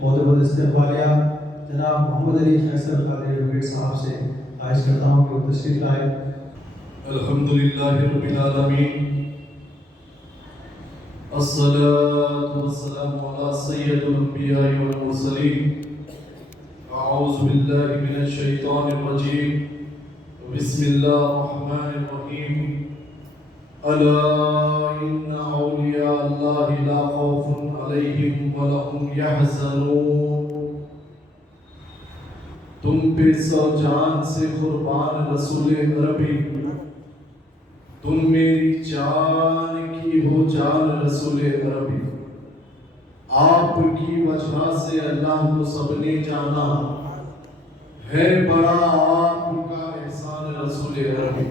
بہت بہت استقبالیہ جناب محمد علی فیصل قادری ایڈوکیٹ صاحب سے خواہش کرتا ہوں کہ وہ تشریف لائے۔ الحمدللہ رب العالمین، الصلاة والسلام على سید الانبیاء والمرسلین۔ اعوذ باللہ من الشیطان الرجیم، بسم اللہ الرحمن الرحیم۔ الا ان اولیاء اللہ لا خوف علیہم ولا هم یحزنون۔ تم پہ سو جان سے قربان رسول عربی، تم میری جان کی ہو جان رسول عربی۔ آپ کی وجہ سے اللہ کو سب نے جانا، ہے بڑا آپ کا احسان رسول عربی۔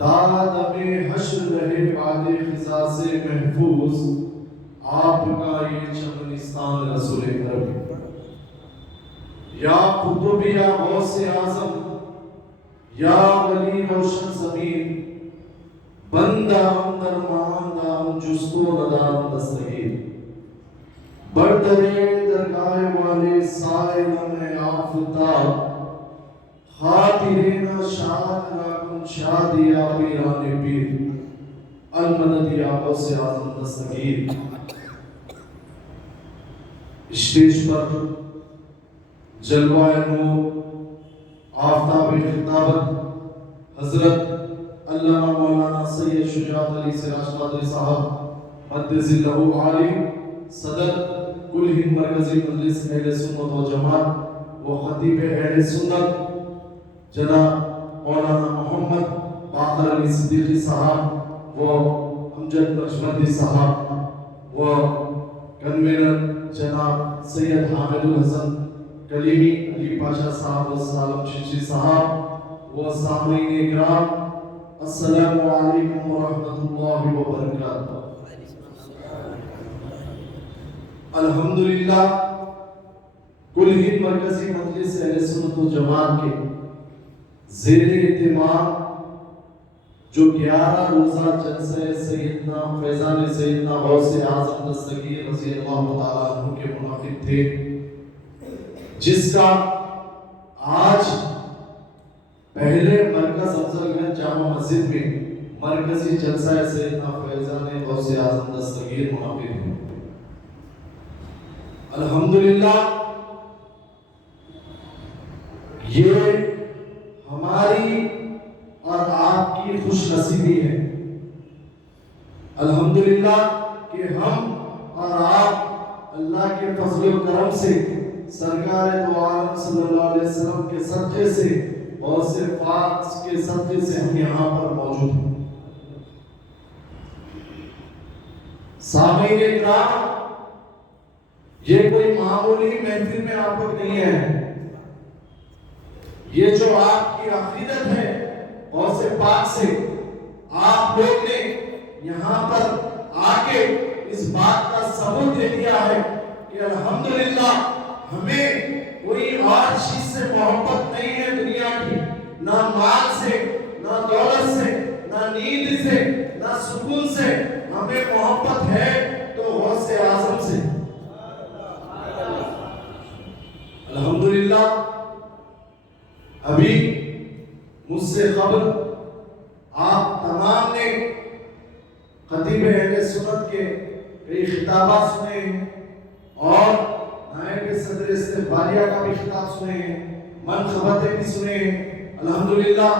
داد میں حشر رہے بعد خزاں سے محفوظ، آپ کا یہ چمنستان رسول عربی۔ یا قطب یا غوث اعظم، یا ولی روشن زمین، بندہ اندر ماندام جستو ندام دستگیر۔ بردرے درگاہ والے سائلم آفتاب، خاطرین شاد راکن شادیا پیران پیر، المدد یا غوث اعظم دستگیر۔ اسٹیج پر جلوہ نور آفتاب خطابت حضرت علامہ مولانا سید شجاعت علی سراج قادری صاحب مدد ذلہ عالی، صدر کل ہند مرکزی مجلس اہل سنت و جماعت و خطیب اہل سنت جناب مولانا محمد باقر علی صدیقی صاحب و امجد نقشبندی صاحب و کنوینر جناب سید حامد الحسن کلیمی علی پاشا صاحب و سالم شیشی صاحب و سامعین اکرام، السلام علیکم ورحمۃ اللہ وبرکاتہ۔ الحمدللہ کل ہند مرکزی مجلس اہل سنت و جماعت کے زیر اہتمام جو 11 روزہ جلسہ سیدنا فیضان سیدنا غوث اعظم دستگیر رضی اللہ تعالیٰ عنہ کے منعقد تھے، جس کا آج پہلے مرکز افضل گنج جامع مسجد میں مرکزی جلسہ سیدنا فیضان غوث اعظم دستگیر منعقد ہے۔ الحمدللہ یہ ہماری اور آپ کی خوش نصیبی ہے، الحمدللہ کہ ہم اور آپ اللہ کے فضل و کرم سے سرکار دو عالم صلی اللہ علیہ وسلم کے صدقے سے اور سے پاک کے صدقے سے ہم یہاں پر موجود ہیں۔ سامعین اکرام، یہ کوئی معمولی محفل میں آپ لوگ نہیں ہے، یہ جو آپ کی عقیدت ہے اور سے پاک سے آپ لوگ نے یہاں پر آ کے اس بات کا ثبوت دے دیا ہے کہ الحمدللہ ہمیں کوئی اور چیز سے محبت نہیں ہے دنیا کی، نہ مال سے، نہ دولت سے، نہ نیند سے، نہ سکون سے، ہمیں محبت ہے تو غوث اعظم سے۔ الحمدللہ ابھی مجھ سے قبل آپ تمام نے خطیب اہل سنت کے کئی خطابات سنے ہیں اور نائب صدر استقبالیہ کا بھی خطاب سنے ہیں، منقبتیں بھی سنے ہیں۔ الحمدللہ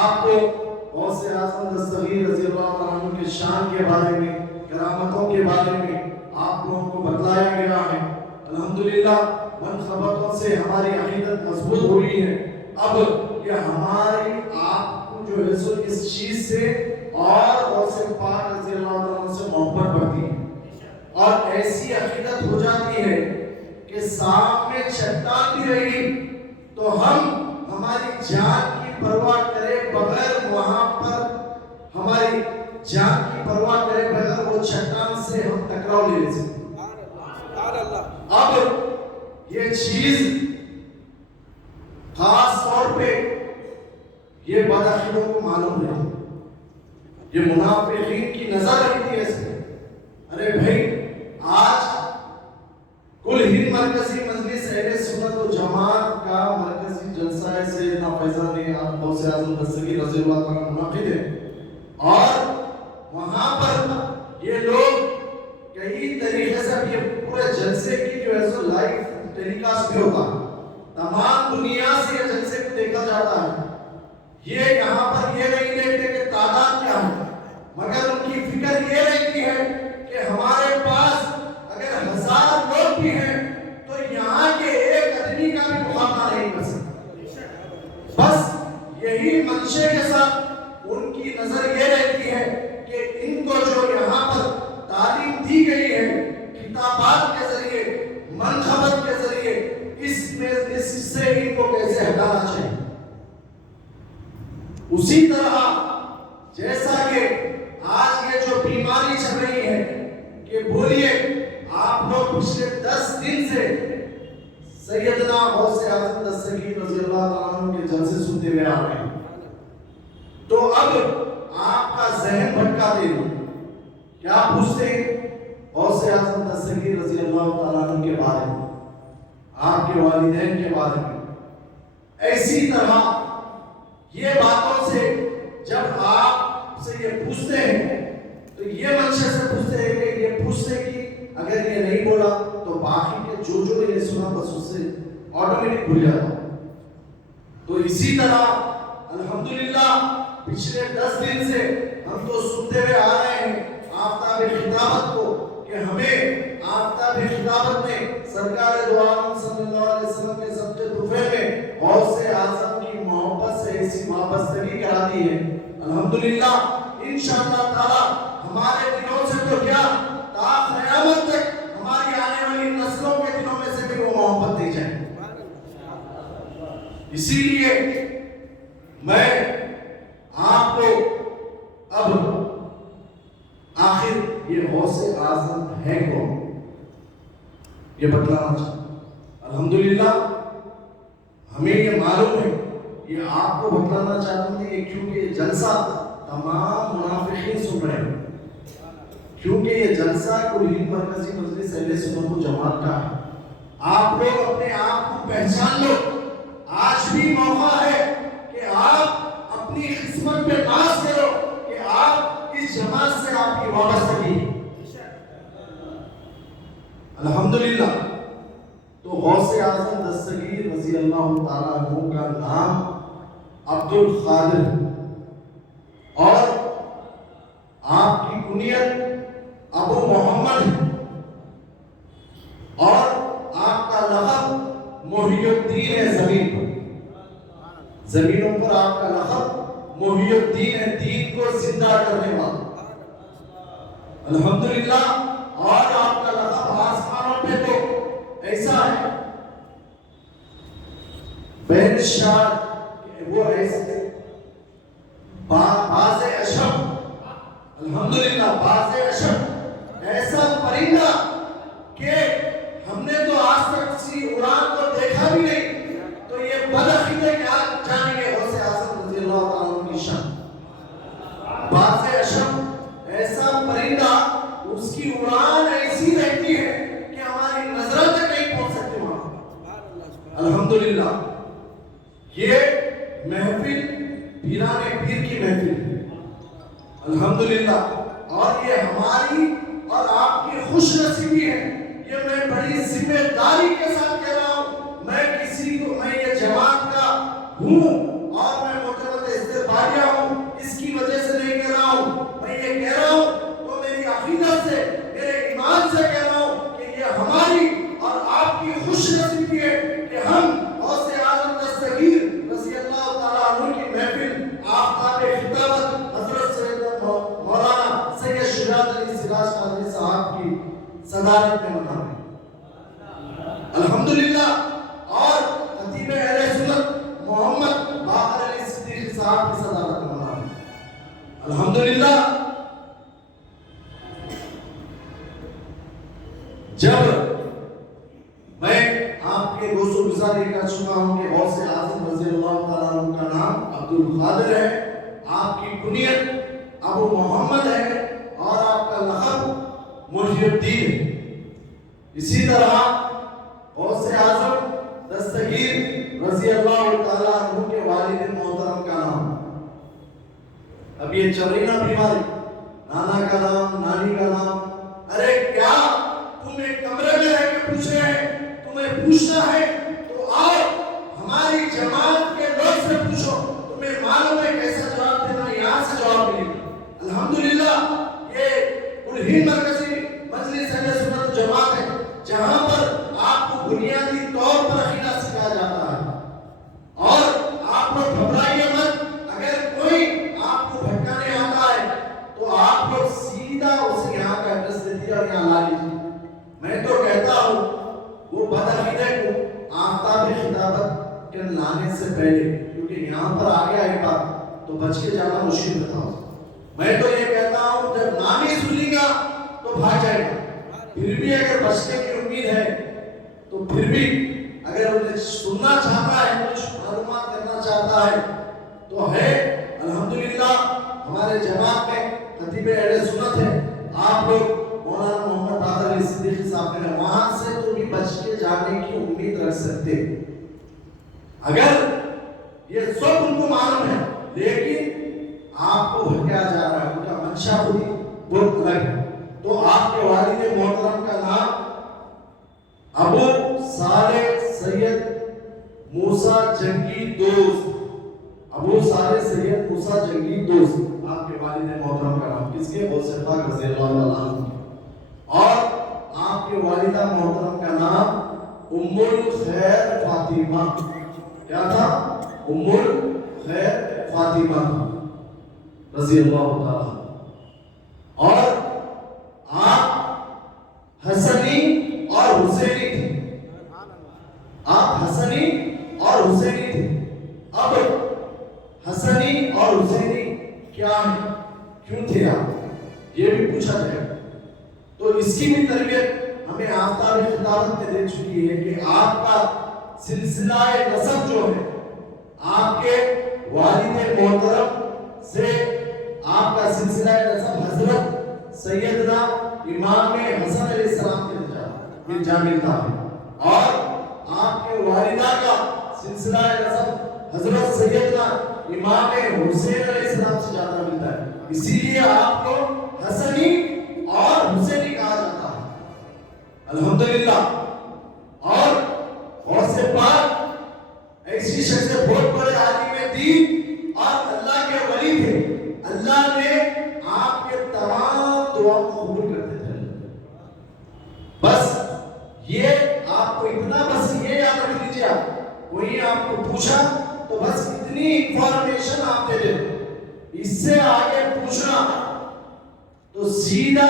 آپ کو غوث اعظم دستگیر رضی اللہ عنہ کے شان کے بارے میں، کرامتوں کے بارے میں آپ لوگوں کو بتلایا گیا ہے۔ الحمدللہ منقبتوں سے ہماری عقیدت مضبوط ہوئی ہے۔ اب یہ ہماری آپ کو جو ہے سو اس چیز سے اور غوث پاک رضی اللہ عنہ سے محبت بڑھتی ہے اور ایسی عقیدت ہو جاتی ہے کہ سامنے چٹان بھی رہی تو ہم ہماری جان کی پرواہ کرے بغیر وہاں پر ہماری جان کی پرواہ کرے بغیر وہ چٹان سے ہم ٹکراؤ لے لے سکتے۔ اب یہ چیز خاص طور پہ یہ بدعقیدوں کو معلوم ہے، یہ منافقین کی نظر رہتی ہے اس میں۔ ارے بھائی آج کل ہند مرکزی مجلس اہل سنت و جماعت کا مرکزی جلسہ سیدنا فیضان غوث اعظم دستگیر رضی اللہ تعالیٰ منعقد ہے، اور وہاں پر یہ لوگ کئی طریقے سے یہ پورے جلسے کی جو ہے سو لائیو ٹیلی کاسٹ بھی ہوتا ہے، تمام دنیا سے یہ جلسے کو دیکھا جاتا ہے۔ یہ یہاں پر یہ نہیں دیکھتے کہ تعداد کیا ہے، مگر ان کی فکر یہ رہتی ہے کہ ہمارے پاس اگر 1000 لوگ بھی ہیں تو یہاں کے ایک آدمی کا بھی مقابلہ نہیں کر سکتے۔ بس یہی منشے کے ساتھ ان کی نظر یہ رہتی ہے کہ ان کو جو یہاں پر تعلیم دی گئی ہے کتابات کے ذریعے، منخبت کے ذریعے، اس سے ان کو کیسے ہٹانا چاہیے۔ اسی طرح جیسا کہ آج یہ جو بیماری چل رہی ہے کہ بولیے آپ لوگ پچھلے 10 دن سے سیدنا غوث اعظم دستگیر رضی اللہ تعالیٰ عنہ کے جلسے سنتے ہوئے آ رہے ہیں، تو اب آپ کا ذہن بھٹکا دے گا، کیا پوچھتے ہیں غوث اعظم دستگیر رضی اللہ تعالیٰ عنہ کے بارے میں، آپ کے والدین کے بارے میں۔ ایسی طرح یہ باتوں سے جب آپ سے یہ پوچھتے ہیں تو یہ منشے سے پوچھتے ہیں کہ یہ پوچھتے کہ اگر یہ نہیں بولا تو باقی کے جو یہ سنا بس اس سے آٹومیٹک بھول جاتا۔ تو اسی طرح الحمدللہ پچھلے 10 دن سے ہم تو سنتے ہوئے آ رہے ہیں آفتاب خطابت کو کہ ہمیں آفتاب خطابت میں سرکار دو عالم صلی اللہ علیہ وسلم کے سبجے طفے میں غوث اعظم کی محبت سے ایسی وابستگی کرا دی ہے۔ الحمدللہ انشاءاللہ تعالی ہمارے دلوں سے تو کیا تا قیامت تک ہماری آنے والی نسلوں کے دلوں میں سے بھی وہ محبت دی جائے۔ اسی لیے میں آپ کو اب آخر یہ غوث اعظم ہے کون یہ بتلانا چاہتا۔ الحمدللہ ہمیں یہ معلوم ہے، یہ آپ کو بتلانا چاہتا ہوں کہ کیونکہ یہ جلسہ تمام منافقین سن رہے ہیں، کیونکہ یہ جلسہ کل ہند مرکزی مجلس اہل سنت و جماعت کا ہے۔ آپ لوگ اپنے آپ کو پہچان لو، آج بھی موقع ہے کہ آپ اپنی قسمت پہ ناز کرو کہ آپ اس جماعت سے آپ کی وابستگی ہے۔ الحمدللہ تو غوث اعظم دستگیر رضی اللہ تعالیٰ عنہ کا نام عبد القادر اور آپ کی کنیت ابو محمد اور آپ کا لقب محی الدین ہے۔ زمینوں پر آپ کا لقب محی الدین ہے، دین کو زندہ کرنے والا۔ الحمدللہ اور آپ کا لقب آسمانوں پہ تو ایسا ہے بین شاد، وہ ایسے باز اشم، الحمدللہ باز اشم ایسا پرندہ کہ ہم نے تو آج تک کسی اڑان کو دیکھا بھی نہیں، تو یہ بدعقیدے کیا جانیں گے غوث اعظم رضی اللہ تعالیٰ عنہ کی شان۔ باز اشم ایسا پرندہ اس کی اڑان ایسی رہتی ہے کہ ہماری نظر تک نہیں پہنچ سکتی وہاں۔ الحمدللہ یہ محفل پیران پیر کی محفل ہے، الحمدللہ، اور یہ ہماری اور آپ کی خوش نصیبی ہے۔ یہ میں بڑی ذمہ داری کے ساتھ کہہ رہا ہوں، میں یہ جماعت کا ہوں اور میں معتمد استقبالیہ ہوں، اس کی وجہ سے نہیں کہہ رہا ہوں، میں یہ کہہ رہا ہوں تو میری عقیدت سے، میرے ایمان سے کہہ رہا ہوں کہ یہ ہماری اور آپ کی خوش نصیبی ہے کہ ہم غوث اعظم دستگیر رضی اللہ تعالیٰ عنہ کی محفل آفتاب خطابت حضرت سید مولانا سید شجاعت علی سراج قادری صاحب کی صدارت میں منا رہے ہیں۔ الحمدللہ اور خطیب اہل سنت محمد باقر علی صدیقی صاحب کی صدارت میں منا رہے ہیں۔ الحمدللہ جب میں آپ کے دوستوں گزاری کر چکا ہوں کہ غوث اعظم رضی اللہ تعالیٰ عنہ کا نام عبد القادر ہے، آپ کی کنیت ابو محمد ہے اور آپ کا لقب محی الدین ہے، اسی طرح غوث اعظم دستگیر رضی اللہ تعالیٰ عنہ کے والد محترم کا نام. اب یہ چل رہی نا بیماری, نانا کا نام, نانی کا نام. ارے کیا تم ایک کمرے میں رہ کے پوچھ رہے ہیں؟ تمہیں پوچھنا ہے تو آؤ ہماری جماعت کے لوگ سے پوچھو, تمہیں معلوم ہے کیسا جواب دینا, یہاں سے جواب ملے گا. الحمدللہ یہ الہند مرکزی مجلس اہل سنت جماعت ہے جہاں پر آپ کو بنیادی طور پر عقیدہ سکھایا جاتا ہے. اور آپ لوگ گھبرائیے مت, اگر کوئی آپ کو بھٹکانے آتا ہے تو آپ لوگ سیدھا اسے یہاں کا ایڈریس دے دیجیے اور یہاں لا لیجیے. میں تو کہتا ہوں وہ بدعقیدے کو آفتاب خطابت کے لانے سے پہلے, کیونکہ یہاں پر آ گیا ایک بار تو بچ کے جانا مشکل ہوتا ہے. میں تو یہ کہتا ہوں جب نام ہی سنی گا تو بھاگ جائے گا. پھر بھی اگر بچنے کی امید ہے تو پھر بھی اگر انہیں سننا چاہتا ہے, کچھ معلومات کرنا چاہتا ہے تو ہے. الحمدللہ ہمارے جماعت میں خطیب اہل سنت ہے, آپ لوگ مولانا محمد باقر علی صدیقی صاحب نے, وہاں سے تو بھی بچ کے جانے کی امید رکھ سکتے اگر یہ سب ان کو معلوم ہے. لیکن آپ کو بھٹکایا جا رہا ہے, ان کا منشا خود ہی بہت الگ ہے. تو آپ کے والد محترم کا نام ابو صالح سید موسیٰ جنگی دوست, ابو صالح سید موسیٰ جنگی دوست آپ کے والد محترم کا نام. کس کے؟ غوث پاک رضی اللہ عنہ. اور آپ کے والدہ محترم کا نام ام الخیر فاطمہ. کیا تھا؟ ام الخیر فاطمہ رضی اللہ تعالی. اور آپ حسنی اور حسینی تھے, آپ حسنی اور حسینی تھے. اب حسنی اور حسینی کیا ہے, کیوں تھے آپ, یہ بھی پوچھا جائے. تو اس کی بھی تربیت ہمیں آفتاب خطابت میں دے چکی ہے کہ آپ کا سلسلہ نسب جو ہے, آپ کے والد محترم سے آپ کا سلسلہ نسب حضرت سیدنا امام حسن علیہ السلام کے جا ملتا ہے, اور آپ کے والدہ کا سلسلہ نسب حضرت سیدنا امام حسین علیہ السلام سے زیادہ ملتا ہے. اسی لیے آپ کو حسنی اور حسینی کہا جاتا ہے. الحمدللہ. اور غوث پاک ایسی شخص بہت بڑے عالم دین اور اللہ کے ولی تھے. اللہ نے آپ کے تمام دعاؤں کو قبول کرتے تھے. بس یہ آپ کو اتنا بس یہ یاد رکھ لیجیے, کوئی آپ کو پوچھا تو بس اتنی انفارمیشن آپ دے دیں, اس سے آگے پوچھنا تو سیدھا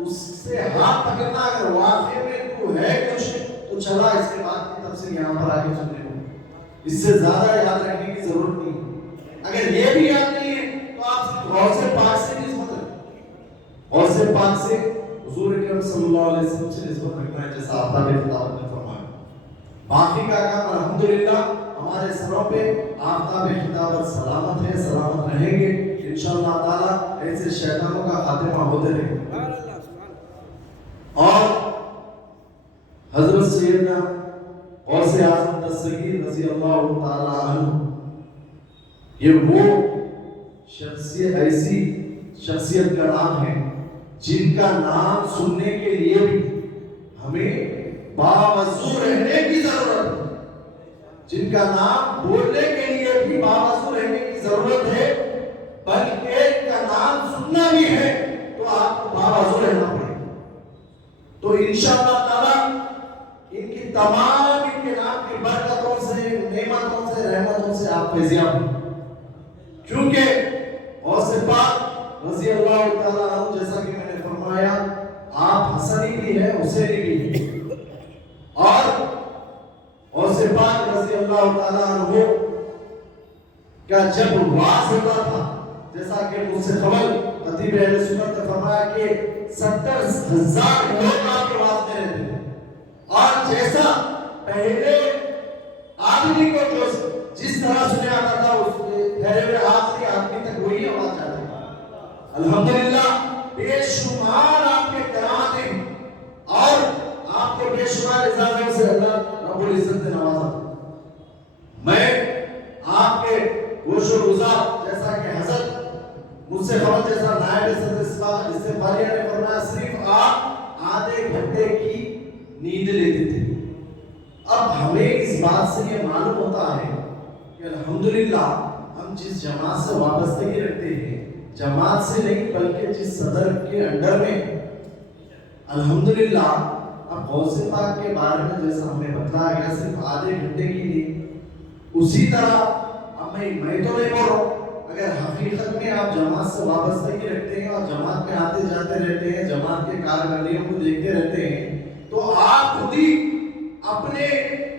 اس سے ہاتھ پکڑنا. اگر واقعے میں تو ہے کچھ تو چلا, اس کے بعد کی تفصیل یہاں پر آگے سننے کو, اس سے زیادہ یاد رکھنے کی ضرورت نہیں. اگر یہ بھی یاد نہیں ہے تو آپ غوث پاک سے نسبت رکھیں, غوث پاک سے حضور اکرم صلی اللہ علیہ وسلم سے نسبت رکھنا ہے, جیسا آفتاب خطابت نے فرمایا. باقی کا کام الحمدللہ ہمارے سروں پہ آفتاب خطابت سلامت ہے, سلامت رہیں گے انشاءاللہ تعالی. ایسے شیطانوں کا خاتمہ ہوتے رہے. اور حضرت سیدنا غوث اعظم دستگیر رضی اللہ تعالی عنہ, یہ وہ شخصیت, ایسی شخصیت کا نام ہے جن کا نام سننے کے لیے بھی ہمیں باوضو رہنے کی ضرورت ہے, جن کا نام بولنے کے لیے بھی باوضو رہنے کی ضرورت ہے, بلکہ ان کا نام سننا بھی ہے تو آپ کو باوضو رہنا پڑے گا. تو انشاءاللہ تعالی ان کی تمام ان کے نام کی برکتوں سے, نعمتوں سے, رحمتوں سے آپ فیضیاب ہوں. کیونکہ غوث پاک رضی اللہ تعالیٰ عنہ, جیسا کہ میں نے فرمایا, آپ حسنی بھی ہیں, حسینی بھی ہیں. اور غوث پاک رضی اللہ تعالیٰ عنہ کا جب واز ہوتا تھا, جیسا کہ مجھ سے قبل خطیب اہل سنت نے فرمایا کہ 70,000 لوگ آپ کے واز میں رہتے تھے, اور جیسا پہلے آدمی کو جس طرح سنے آتا تھا اس کے ٹھہرے ہوئے آخری آدمی تک وہی آواز جاتی ہے. الحمدللہ بے شمار آپ کے کرامات ہیں, اور آپ کو بے شمار اجازت سے اللہ رب العزت نے نوازا. میں آپ کے گوش و گزار جیسا کہ حضرت مجھ سے خبر جیسا نائب صدر استقبالیہ نے فرمایا صرف آپ آدھے گھنٹے کی نیند لیتے تھے. اب ہمیں اس بات سے یہ معلوم ہوتا ہے کہ الحمدللہ ہم جس جماعت سے وابستگی رکھتے ہیں، جماعت سے نہیں بلکہ جس صدر کے انڈر میں، الحمدللہ اب غوث پاک کے بارے میں جیسا ہمیں بتایا گیا صرف آدھے گھنٹے کی نیند، اسی طرح اب میں تو نہیں بول رہا ہوں، اگر حقیقت میں آپ جماعت سے وابستگی رکھتے ہیں اور جماعت میں آتے جاتے رہتے ہیں، جماعت کے کارکردگیوں کو دیکھتے رہتے ہیں، تو آپ خود ہی اپنے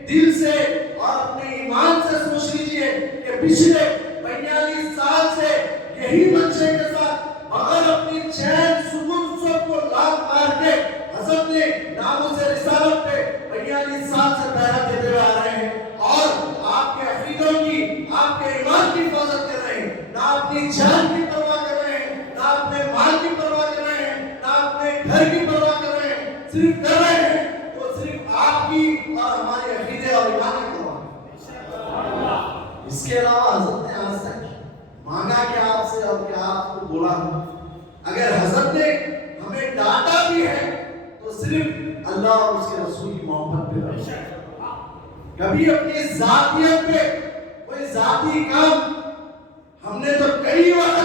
دل سے اور اپنے ایمان سے سوچ لیجئے کہ پچھلے 42 سال سے یہی منشے کے ساتھ مگر اپنی چین سکون سب کو لاکھ مار کے حضرت نے ناموس رسالت پہ 42 سال سے پہرا دیتے ہوئے آ رہے ہیں، اور آپ کے عقیدوں کی، آپ کے ایمان کی حفاظت کر رہے ہیں، نہ اپنی جان کی پرواہ کر رہے ہیں، نہ اپنے مال کی پرواہ کر رہے ہیں، نہ اپنے گھر کی پرواہ کر رہے ہیں، صرف کر رہے ہیں تو صرف آپ کی اور ہمارے عقیدے اور ایمان کی پرواہ. اس کے علاوہ حضرت نے آج تک مانگا کیا آپ سے اور کیا آپ کو بولا. اگر حضرت نے ہمیں ڈانٹا بھی ہے تو صرف اللہ اور اس کے رسول کی محبت پہ رہا. کبھی اپنی ذاتیت پہ کوئی ذاتی کام ہم نے تو کئی وقت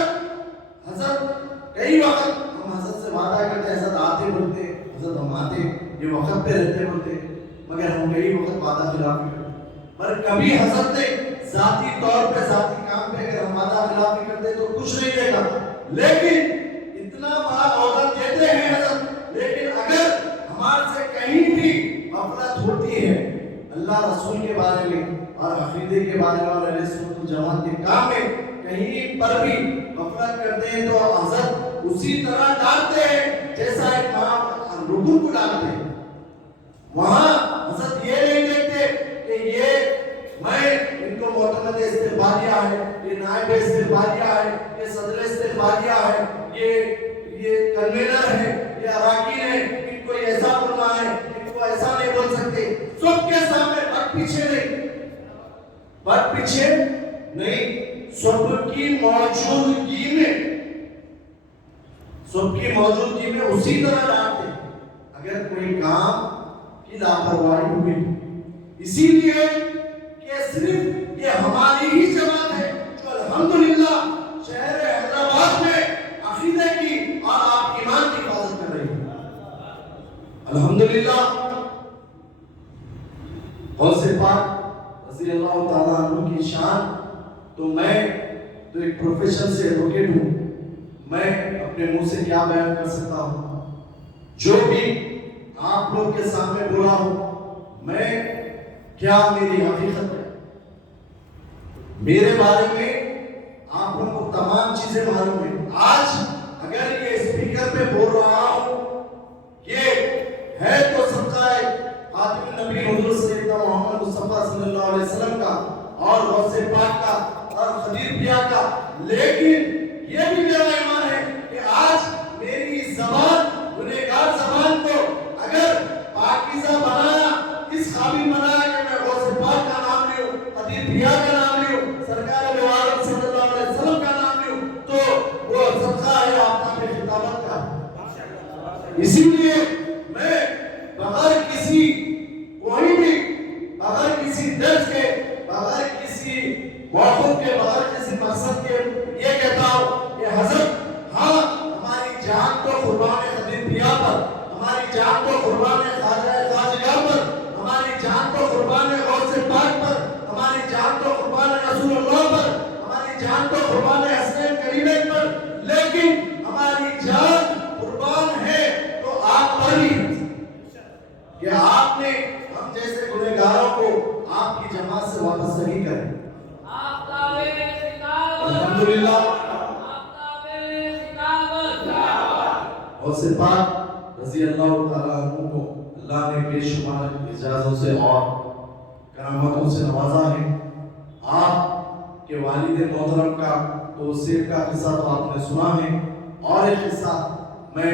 ہم حضرت سے وعدہ کرتے ہیں، حضرت آتے بولتے، حضرت ہم آتے یہ وقت پہ رہتے بولتے، مگر ہم کئی وقت وعدہ خلافی کرتے. پر کبھی حضرت نے ذاتی طور پہ ذاتی کام پہ اگر ہم وعدہ خلافی کرتے تو کچھ نہیں دے گا. لیکن اتنا بڑا عہدہ دیتے ہیں حضرت، لیکن اگر ہمارے سے کہیں بھی غفلت ہوتی ہے اللہ رسول کے بارے میں اور عقیدے کے بارے میں اور اہل سنت والجماعت کے کام میں کہیں پر بھی غفلت کرتے ہیں تو حضرت اسی طرح ڈالتے ہیں جیسا ایک رکن کو ڈالتے ہیں. وہاں حضرت یہ نہیں دیکھتے کہ یہ میں ان کو معتمد استقبالیہ ہے، یہ نائب استقبالیہ ہے، یہ صدر استقبالیہ ہے، یہ کنوینر ہے، یہ اراکین ہے، ان کو ایسا بولنا ہے، ان کو ایسا نہیں بول سکتے. سب کے سامنے بٹ پیچھے نہیں، سب کی موجودگی میں اسی طرح ڈالتے ہیں اگر کوئی کام کی لاپرواہی ہوئی. اسی لیے کہ صرف یہ ہماری ہی جماعت ہے جو الحمدللہ شہر حیدرآباد میں عقیدے کی اور آپ ایمان کی حفاظت کر رہی ہے. الحمدللہ غوث پاک رضی اللہ تعالیٰ عنہ کی شان. تو میں تو ایک پروفیشن سے ایڈوکیٹ ہوں، میں اپنے منہ سے کیا بیان کر سکتا ہوں. جو بھی آپ لوگ کے سامنے بولا ہوں، میں کیا میری حقیقت ہے، میرے بارے میں آپ لوگوں کو تمام چیزیں معلوم ہیں. آج اگر یہ اسپیکر پہ بول رہا ہوں، یہ ہے تو صدقہ خاتم النبی حضور سیدنا محمد مصطفیٰ صلی اللہ علیہ وسلم کا اور غوث پاک کا اور خدیر پیا کا. لیکن یہ بھی میرا ایمان ہے کہ آج میری زبان، گنہگار زبان کو اگر پاکیزہ بنایا، اس قابل بنایا کہ میں غوث پاک کا نام لوں، خدیر پیا کا نام لوں، سرکار دو عالم صلی اللہ علیہ وسلم کا نام لوں، تو وہ صدقہ ہے آپ کی خطابت کا. اسی لیے میں بغیر کسی کوئی بھی بغیر کسی درس کے، بغیر کسی موقف کے، بغیر کسی مقصد کے یہ کہتا ہوں کہ حضرت ہاں ہماری جان کو قربان خدیر پیا پر، ہماری جان کو قربان خواجہ پر، ہماری جان کو قربان غوث پاک پر، ہماری جان کو قربان رسول اللہ پر، ہماری جان کو قربان حسنین کریمین پر. لیکن ہماری جان قربان ہے تو آپ پر ہی کہ آپ نے ہم جیسے گنہگاروں کو آپ کی جماعت سے وابستگی کریں. الحمدللہ غوث پاک رضی اللہ تعالیٰ عنہ کو اللہ نے بے شمار اعزازوں سے اور کرامتوں سے نوازا ہے. آپ کے والد محترم کا توصیف کا قصہ تو آپ نے سنا ہے، اور ایک قصہ میں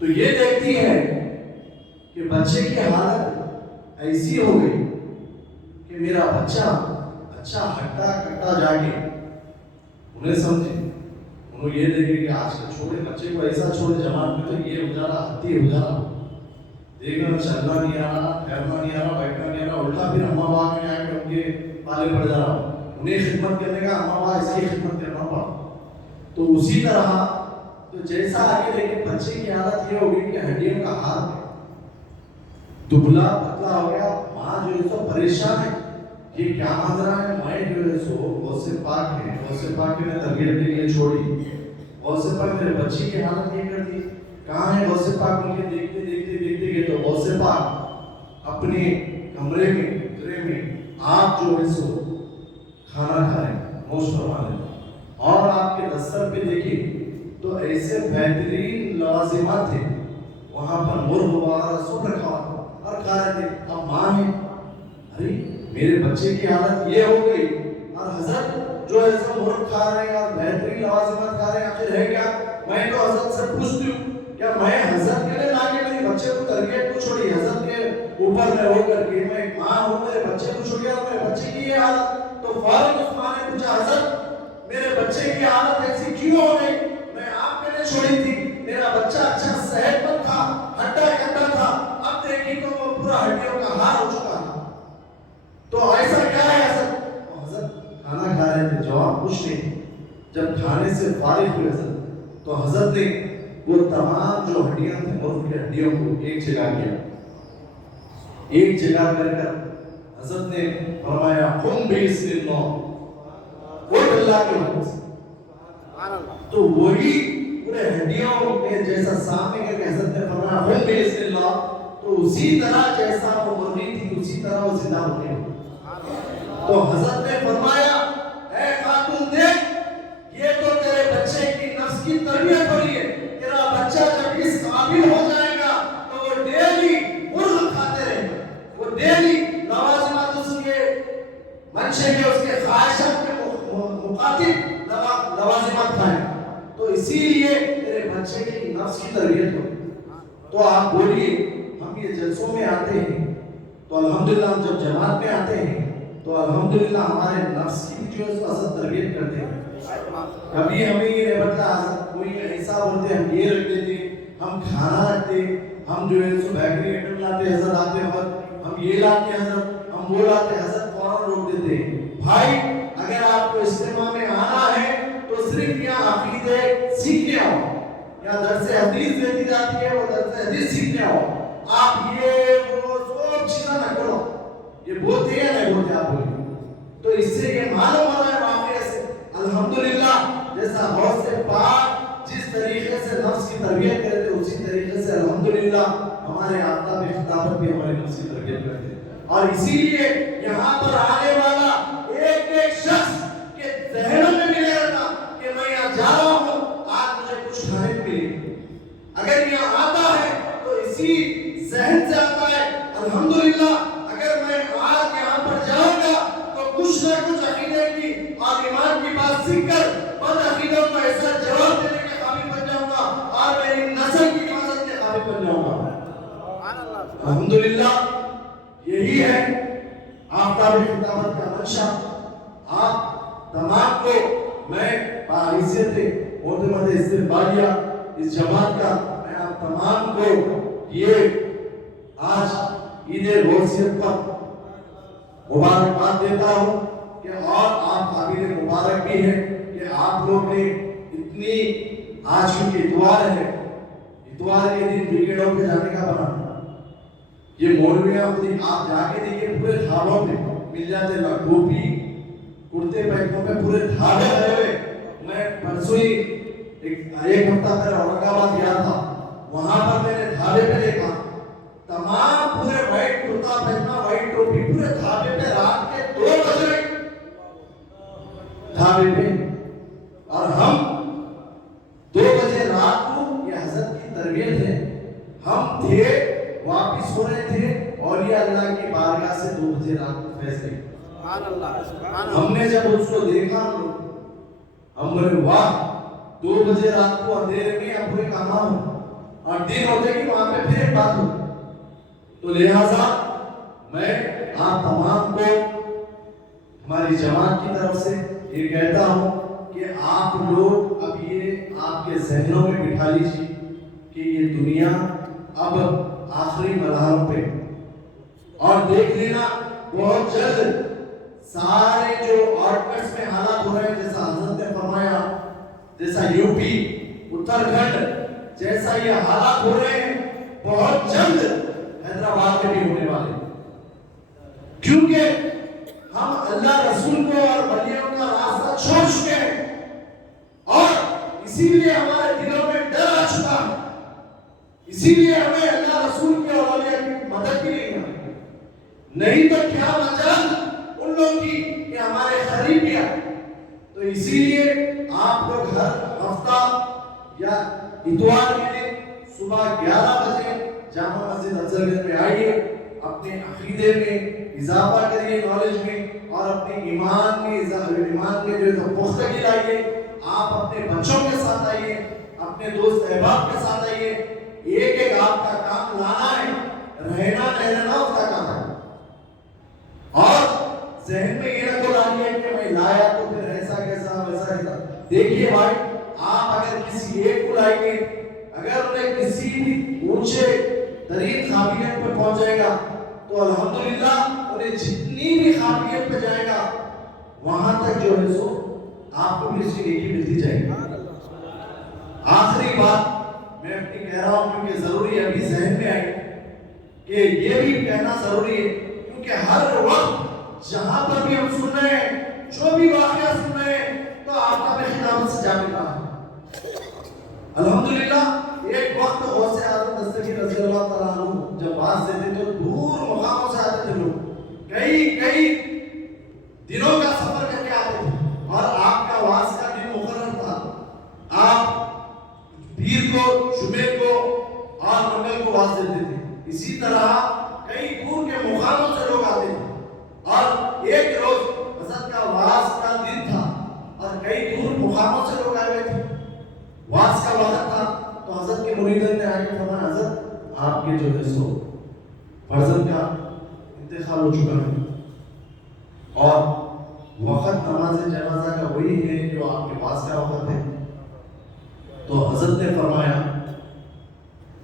تو یہ دیکھتی ہے کہ بچے کی حالت ایسی ہو گئی کہ میرا بچہ اچھا ہٹا کٹا جا کے انہیں سمجھے، انہوں یہ دیکھے کہ آج کل چھوٹے بچے کو ایسا چھوڑے جماعت میں تو یہ ہو جا رہا، ہتی ہو جا رہا، دیکھنا چلنا نہیں آ رہا، ٹھہرنا نہیں آ رہا، بیٹھنا نہیں آ رہا، الٹا پھر اماں باپ میں آ کے ان کے پالے پڑ جا رہا، انہیں خدمت کرنے کا اماں باپ اس کی خدمت کرنا پڑا۔ تو اسی طرح تو جیسا آگے دیکھیں بچے کی حالت یہ ہوگی کہ ہڈیوں کا ہاتھ دبلا پتلا ہو گیا، ماں جو ہے سو پریشان ہے، یہ کیا مانگ رہا ہے، میں جو ہے سو غوث پاک ہے، غوث پاک نے تربیت کے لیے چھوڑی، غوث پاک میرے بچی کی حالت یہ کر دی، کہاں ہے غوث پاک؟ ان کے دیکھتے دیکھتے دیکھتے گئے تو غوث پاک اپنے کمرے میں گھرے میں آپ جو ہے سو کھانا کھا رہے ہیں، نوش فرما رہے ہیں، اور آپ کے دستر پہ دیکھیں تو ایسے بہترین لوازمات تھے، وہاں پر مرغ وغیرہ سب رکھا ہوا اور کھا رہے تھے۔ اب ماں ہے، ارے میرے بچے کی حالت یہ ہو گئی، اور حضرت جو ہے سب مرغ کھا رہے ہیں اور بہترین لوازمات کھا رہے ہیں، آخر ہے کیا؟ میں تو حضرت سے پوچھتی ہوں کیا میں حضرت کے لیے لا کے میرے بچے کو تربیت کو چھوڑی، حضرت کے اوپر میں ہو کر کے میں ماں ہوں، میرے بچے کو چھوڑی اور میرے بچے کی یہ حالت؟ تو فوراً اس ماں نے پوچھا حضرت میرے بچے کی حالت ایسی کیوں ہو گئی؟ میں آپ کے لیے چھوڑی تھی، میرا بچہ اچھا صحت مند تھا، ہٹا کٹا تھا، اب دیکھی تو وہ پورا ہڈیوں کا ہار ہو چکا ہے، تو ایسا کیا ہے حضرت؟ حضرت کھانا کھا رہے تھے، جواب کچھ نہیں۔ جب کھانے سے فارغ ہوئے حضرت تو حضرت نے وہ تمام جو ہڈیاں تھے مرغ کی ہڈیوں کو ایک جگہ کیا، ایک جگہ کر کر حضرت نے فرمایا قم بِإِذْنِ اللَّهِ، وہ اللہ کے حکم سے، تو وہی پورے ہڈیوں میں جیسا سامنے کر کے حضرت نے فرمایا قم بِإِذْنِ اللَّهِ، تو اسی طرح جیسا وہ مرغی تھی اسی طرح وہ زندہ ہو گئی۔ تو حضرت نے فرمایا اے خاتون دیکھ، یہ تو تیرے بچے کی نفس کی تربیت ہو رہی ہے، تیرا بچہ جب اس قابل ہو جائے گا تو وہ ڈیلی مرغ کھاتے رہے گا، وہ ڈیلی لوازمات اس کے منشے کے اس کے خواہشات کے مخاطب لوازمات کھائیں، تو اسی لیے تیرے بچے کی نفس کی تربیت ہو۔ تو آپ بولیے ہم یہ جلسوں میں آتے ہیں تو الحمدللہ ہم جب جماعت میں آتے ہیں تو الحمدللہ ہمارے نفس کی جو ہے اس تربیت کرتے ہیں۔ کبھی ہمیں یہ نہیں بتلا کوئی ایسا بولتے ہم یہ رکھ دیتے، ہم کھانا رکھتے، ہم جو ہے سو بیکری آئٹم لاتے حضرت آتے وقت، ہم یہ لاتے حضرت، ہم وہ لاتے حضرت، فوراً روک دیتے بھائی اگر آپ کو اجتماع میں آنا ہے تو صرف یہاں عقیدے سیکھنے آؤ، یا درس حدیث دیتی جاتی ہے وہ درس حدیث سیکھنے آؤ، آپ یہ وہ سب چیزیں نہ کرو، یہ بولتے ہیں یا نہیں بولتے آپ بولیں، تو اس سے یہ معلوم ہو رہا ہے واقعہ سے الحمدللہ جیسا غوث پاک جس طریقے سے نفس کی تربیت کرتے اسی طریقے سے الحمدللہ ہمارے آفتاب خطابت بھی ہمارے نفس کی تربیت کرتے، اور اسی لیے یہاں پر آنے والا ایک ایک شخص کے ذہن میں بھی نہیں رہتا کہ میں یہاں جا رہا ہوں آج مجھے کچھ کھانے کو ملے، اگر یہاں آتا ہے تو اسی ذہن سے آتا ہے الحمدللہ اگر میں آج یہاں پر جاؤں گا تو کچھ نہ کچھ عقیدے کی اور ایمان کی بات سیکھ کر بد عقیدوں کو ایسا جواب دینے کے قابل بن جاؤں گا اور میری نسل کی حفاظت کے قابل بن جاؤں گا۔ الحمدللہ یہی ہے آفتاب خطابت کا منشا۔ آپ تمام کو میں باحیثیت معتمد استقبالیہ اس جماعت کا میں آپ تمام کو یہ آج عید غوثیت پر مبارکباد دیتا ہوں کہ اور آپ قابل مبارک بھی ہیں کہ آپ لوگ نے اتنی آج کیونکہ اتوار ہے، اتوار کے دن ویکینڈوں پہ جانے کا بنا یہ مولویاں خود آپ جا کے دیکھیے پورے دھابوں پہ مل جاتے ہیں، ٹوپی کرتے پیٹوں پہ پورے دھابے لگے ہوئے۔ میں پرسوں ہی ایک ہفتہ پہلے اورنگ آباد گیا تھا، وہاں پر میں نے دھابے پہ دیکھا تمام پورے وائٹ کرتا پہننا وائٹ ٹوپی پورے دھابے پہ رات کے 2 بجے دھابے پہ، اور ہم 2 بجے رات کو یہ حضرت کی تربیت ہے، ہم تھے واپس ہو رہے تھے اور یہ اللہ کی بارگاہ سے 2 بجے رات کو فیصلے ہم نے جب اس کو دیکھا ہم بولے واہ 2 بجے رات کو اندھیرے میں اب کوئی کام اور دن ہوتے کہ وہاں پہ پھر ایک بات ہو. تو لہٰذا میں آپ تمام کو ہماری جماعت کی طرف سے یہ کہتا ہوں کہ آپ لوگ اب یہ آپ کے ذہنوں میں بٹھا لیجیے کہ یہ دنیا اب آخری مرحلوں پہ، اور دیکھ لینا بہت جلد سارے جو آؤٹکٹس میں حالات ہو رہے ہیں، جیسا حضرت نے فرمایا، جیسا یو پی اتراکھنڈ جیسا یہ حالات ہو رہے ہیں، بہت جلد حیدرآباد میں بھی ہونے والے، کیونکہ ہم اللہ رسول کو اور ولیوں کا راستہ چھوڑ چکے ہیں، اور اسی لیے ہمارے دلوں میں ڈر آ چکا ہے، اسی لیے ہمیں اللہ رسول کی اور اولیاء کی مدد بھی نہیں ہے. نہیں تو کیا مجال ان لوگوں کی کہ ہمارے قریب کیا. تو اسی لیے آپ لوگ ہر ہفتہ یا اتوار کے دن صبح 11 بجے جامع مسجد افضل گنج میں آئیے، اپنے عقیدے میں اضافہ کریے، نالج میں، اور اپنے ایمان میں جو ہے پختگی لائیے. آپ اپنے بچوں کے ساتھ آئیے، اپنے دوست احباب کے ساتھ آئیے. ایک ایک آپ کا کام لانا ہے، رہنا نہیں رہنا اس کا کام ہے. اور ذہن میں یہ نہ کو ڈالیے کہ میں لایا تو پھر ایسا کیسا ویسا کیسا. دیکھیے بھائی، آپ اگر کسی ایک کو لائیں گے، اگر انہیں کسی بھی اونچے ترین قابلیت پہ پہنچ جائے گا تو الحمدللہ انہیں جتنی بھی قابلیت پہ جائے گا وہاں تک جو ہے سو آپ کو بھی اس کی نیکی ملتی جائے گی. آخری بات میں اپنی کہہ رہا ہوں کیونکہ ضروری ہے، ابھی ذہن میں آئی کہ یہ بھی کہنا ضروری ہے، کیونکہ ہر وقت جہاں پر بھی ہم سن رہے ہیں، جو بھی واقعہ سن رہے ہیں، تو آپ کا میں خلافت سے جا ملا ہے. الحمدللہ ایک وقت غوث اعظم دستگیر رضی اللہ تعالیٰ عنہ جب باز دیتے تو دور مقاموں سے آتے تھے لوگ، کئی دنوں کا سفر کر کے آتے تھے، اور آپ کا واز کا دن مقرر تھا. آپ پیر کو، جمعے کو اور منگل کو واز دیتے تھے. اسی طرح کئی دور کے مقاموں سے لوگ آتے تھے، اور ایک روز حضرت کا واز کا دن تھا اور کئی دور مقاموں سے لوگ آئے ہوئے تھے. واز کا وقت تھا تو حضرت کے مریدین نے آگے فرمایا، حضرت آپ کے جو ہے سو فرزند کا انتقال ہو چکا ہے، اور وقت نماز جنازہ کا وہی ہے جو آپ کے پاس کا وقت ہے. تو حضرت نے فرمایا،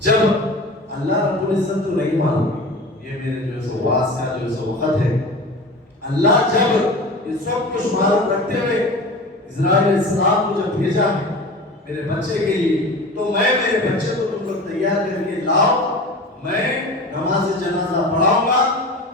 جب اللہ رب العزت تو نہیں معلوم یہ میرے جو ہے سو واس کا جو ہے سو وقت ہے، اللہ جب اس وقت کو شمار رکھتے ہوئے اسرائیل علیہ السلام کو جب بھیجا ہے میرے بچے کے لیے، تو میں میرے بچے کو تم لوگ تیار کر کے لاؤ، میں نماز جنازہ پڑھاؤں گا،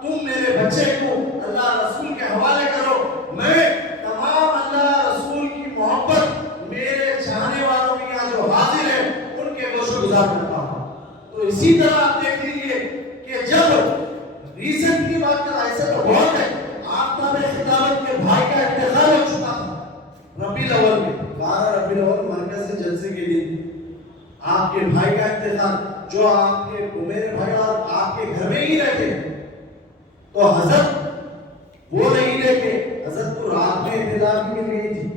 تم میرے بچے کو اللہ رسول کے حوالے کرو. میں تمام اللہ رسول کی محبت میرے چاہنے والوں کے یہاں جو حاضر ہیں ان کے گوشت گزار کرتا ہوں. تو اسی طرح آپ دیکھ لیجیے کہ جب ریسنٹ کی بات کر، ایسے تو بہت ہے، آفتاب خطابت کے بھائی کا انتقال ہو چکا تھا ربیع الاول میں، 12 ربیع الاول مرکزی جلسے کے دن آپ کے بھائی کا انتقال، جو آپ کے میرے بھائی اور آپ کے گھر میں ہی رہتے. تو حضرت وہ نہیں لے کے، حضرت کو رات میں اطلاع بھی مل گئی تھی.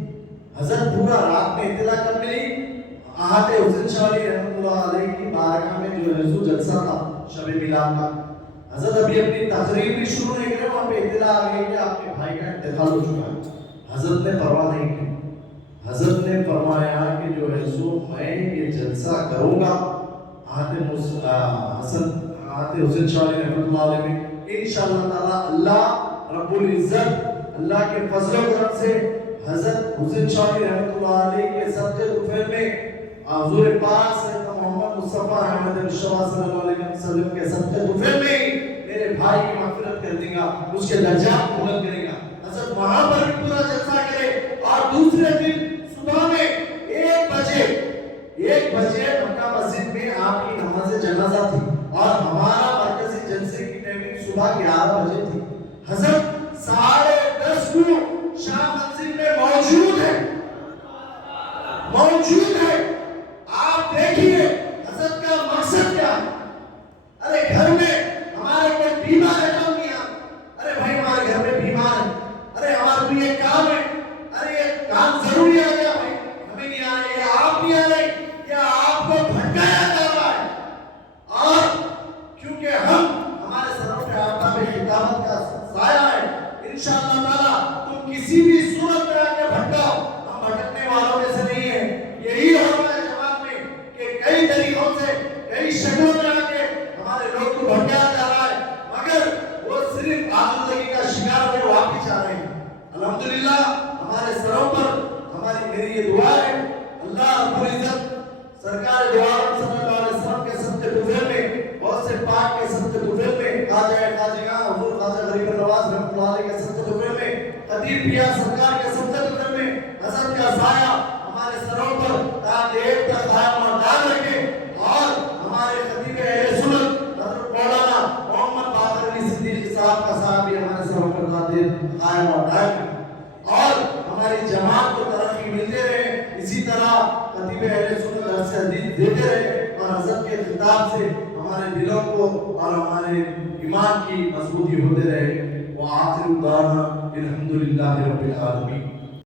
حضرت پورا رات میں اطلاع کب ملی؟ احاطہ حسین شاہ علی رحمۃ اللہ علیہ کی بارگاہ میں جو ہے سو جلسہ تھا شب میلاد کا. حضرت ابھی اپنی تقریر بھی شروع نہیں کرے، وہاں پہ اطلاع آ گئی کہ آپ کے بھائی کا انتقال ہو چکا ہے. حضرت نے پرواہ نہیں کی. حضرت نے فرمایا کہ جو ہے سو میں یہ جلسہ کروں گا احاطہ حسین شاہ علی رحمۃ اللہ علیہ میں، انشاءاللہ تعالی اللہ رب العزت اللہ کے فضل و کرم سے حضرت حسین شاہ علی رحمۃ اللہ علیہ کے صدقے طفیل میں حضور پاک سیدنا محمد مصطفیٰ احمد مصطفیٰ صلی اللہ علیہ وسلم کے صدقے طفیل میں میرے بھائی کی مغفرت کر دے گا، اس کے درجات بلند کرے گا. حضرت وہاں پر بھی پورا جلسہ کرے، اور دوسرے دن صبح میں 1 بجے مکہ مسجد میں آپ کی نماز جنازہ تھی، اور ہمارا مرکزی جلسے کی ٹائمنگ صبح 11 بجے تھی. حضرت 10:30 کو شام مسجد میں موجود ہے. آپ دیکھیے حضرت کا مقصد کیا ہے. ارے گھر میں ہمارے کوئی بیمار ہے تو نہیں آ، ارے بھائی ہمارے گھر میں بیمار ہے، ارے ہمارا کوئی ایک کام ہے، ارے یہ کام ضروری آ گیا بھائی، ہمیں نہیں آ رہے، یا آپ نہیں آ رہے، یا آپ کو بھٹکایا جا رہا ہے، کئی طریقوں سے کئی شکلوں میں آ کے ہمارے لوگ کو بھٹکایا جا رہا ہے، مگر وہ صرف آلودگی کا شکار ہوئے واپس آ رہے ہیں۔ الحمدللہ ہمارے سروں پر میری یہ دعا ہے، اللہ رب العزت سرکار دو عالم صلی اللہ علیہ وسلم کے صدقے طفیل میں، بہت سے پاک کے صدقے طفیل میں، خواجہ حضور خواجہ غریب نواز رحمۃ اللہ علیہ کے صدقے طفیل میں، خطیب پیا سرکار کے صدقے طفیل میں حضرت کا سایہ ہمارے سروں پر تا دیر تک قائم اور دائم رکھے، اور ہمارے خطیب اہل سنت حضرت مولانا محمد باقر علی صدیقی صاحب کا سایہ بھی ہمارے سروں پر تا دیر قائم اور دائم رکھے، اور ہماری جماعت کو ترقی ملتے رہے، اسی طرح خطیب اہل سنت درس حدیث دیتے رہے، اور حضرت کے خطاب سے ہمارے دلوں کو اور ہمارے ایمان کی مضبوطی ہوتے رہے۔ وآخر دعوانا الحمدللہ رب العالمین۔